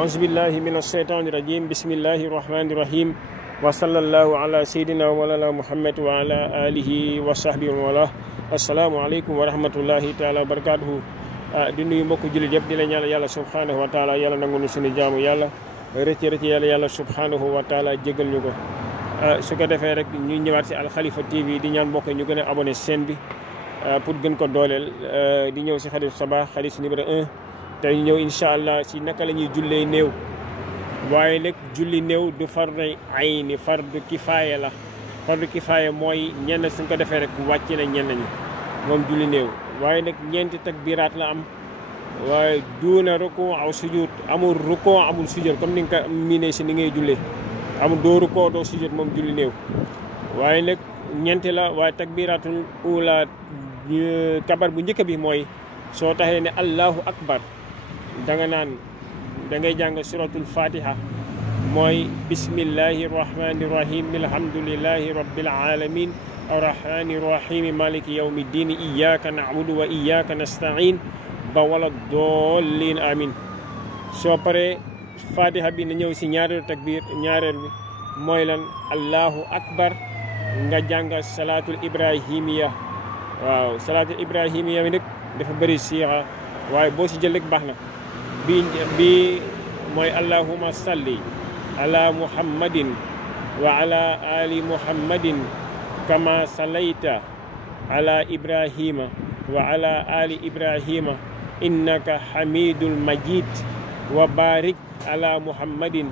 أعوذ بالله من الشيطان الرجيم بسم الله الرحمن الرحيم وصلى الله على سيدنا ومولانا محمد وعلى آله وصحبه وله السلام عليكم ورحمة الله تعالى وبركاته di nuyu mbokk jullit yëpp di la ñaan yàlla subhanahu wa taala yàlla nangu nu suñu jaamu yàlla rëcc yàlla subhanahu wa taala jégal ñu ko su ko defee rek ñu ñëwaat si Al Khalifa TV di ñaan mbokk ñu gën a abonné chaîne bi pour gën ko dooleel di ñëw si xadis sabah xadis numéro 1 tey ñu ñëw incha allah si naka la ñuy jullee néew waaye nag julli néew du fardu ayni fardu kifaaya la fardu kifaaya mooy ñenn suñ ko defee rek wàcc na ñenn ñi moom julli néew waaye nag ñeenti takbiraat la am waaye duuna ruku aw sujud amul ruku amul sujud comme ni nga ko miinee si ni ngay jullee amul doo ruku doo sujud moom julli néew waaye nag ñeenti la waaye takbiraatul ula kabar bu njëkk bi mooy soo taxee ne allahu akbar danga naan da ngay jàng suratul fatiha mooy bismillahi rahmani rahim alhamdulillahi rabbil alamin arrahmani rahim maliki yawmi ddin iyyaka na'budu wa iyyaka nasta'in ba wala doolin amin soo paree fatiha bi na ñëw si ñaareelu takbir ñaareel bi mooy lan allahu akbar nga jàng salatul ibrahimiya waaw salatul ibrahimiya bi nag dafa bëri siixa waaye boo si jël rek baax na bi mooy allahumma salli ala muhammadin wa ala ali muhammadin kama salayta ala ibrahima wa ala ali ibrahima innaka hamidul majid wa barik ala muhammadin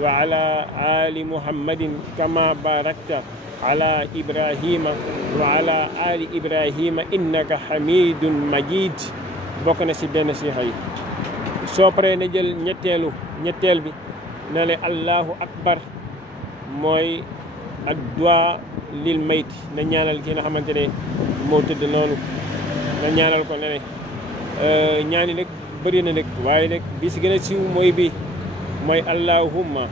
wa ala ali muhammadin kama barakta ala ibrahima wa ala ali ibrahima innaka hamidun majid bokk na si benn siixa yi soo paree na jël ñetteel bi na ne allahu akbar mooy addu'a lil mayt na ñaanal ki nga xamante ne moo tëdd noonu na ñaanal ko ne ne ñaani nag bëri na nag waaye nag bi si gën a siiw mooy bi mooy allahumma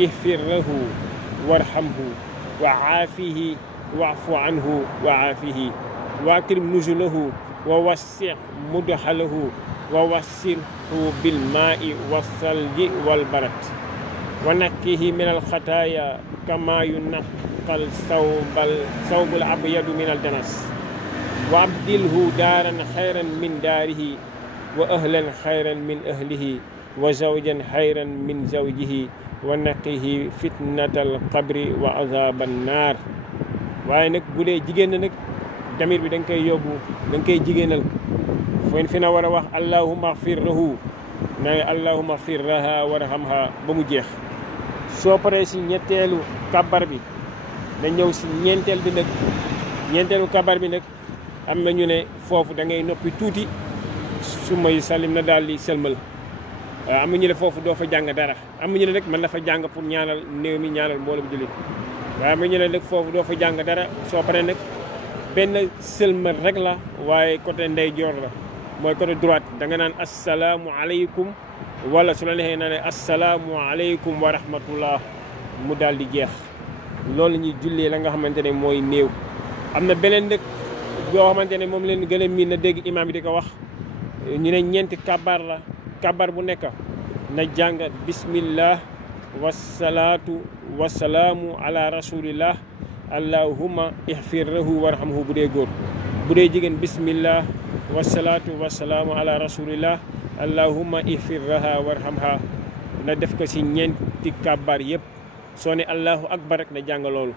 ihfir lahu warhamhu wa aafihi wa'fu anhu wa aafihi wa akrim nuzulahu wa wassi' mudkhalahu wa wassirhu bil maa'i wassalji wal barat wa nakkihi min al khataaya kama yunaqqal sawbul abyadu min al danas wa abdilhu daaran khayran min daarihi wa ahlan khayran min ahlihi wa zawjan khayran min zawjihi wa naqihi fitnatal qabri wa azaban naar waaye nag bu dee jigéen na nag damir bi da nga koy yóbbu da nga koy jigéenal fooy fi na war a wax allahumma ighfir lahu na allahumma ighfir laha warhamha ba mu jeex soo paree si ñetteelu kabar bi na ñëw si ñeenteelu kabar bi nag am na ñu ne foofu da ngay noppi tuuti su may salim na daal di sëlmal am na ñu ne foofu doo fa jàng dara am na ñu ne rek mën na fa jàng pour ñaanal néew mi ñaanal mboolem jullit waaye am na ñu ne rek foofu doo fa jàng dara soo paree nag benn sëlmal rek la waaye côté ndeyjoor la mooy côté droite da nga naan asalaamualeykum wala su la neexee naa ne asalaamualeykum wa rahmatullah mu daal di jeex loolu ñuy jullee la nga xamante ne mooy néew. am na beneen dëkk boo xamante ne moom leen gën a miin na dégg imaam bi di ko wax ñu ne ñeenti kabar la kabar bu nekk na jàng bismillah wasalaatu wasalaamu ala rasulillah allahumma ihfir lahu warhamhu bu dee góor bu dee jigéen bismillah wasalaatu wasalaamu ala rasulillah allahumma ihfir laha warhamha na def ko si ñeenti kabar yëpp soo ne allahu akbar rek na jàng loolu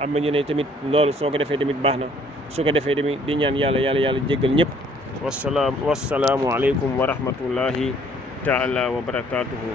am na ñu ne tamit loolu soo ko defee tamit baax na su ko defee tamit di ñaan yàlla jéggal ñëpp wasalaamu aleykum wa rahmatullahi taala wa barakatuhu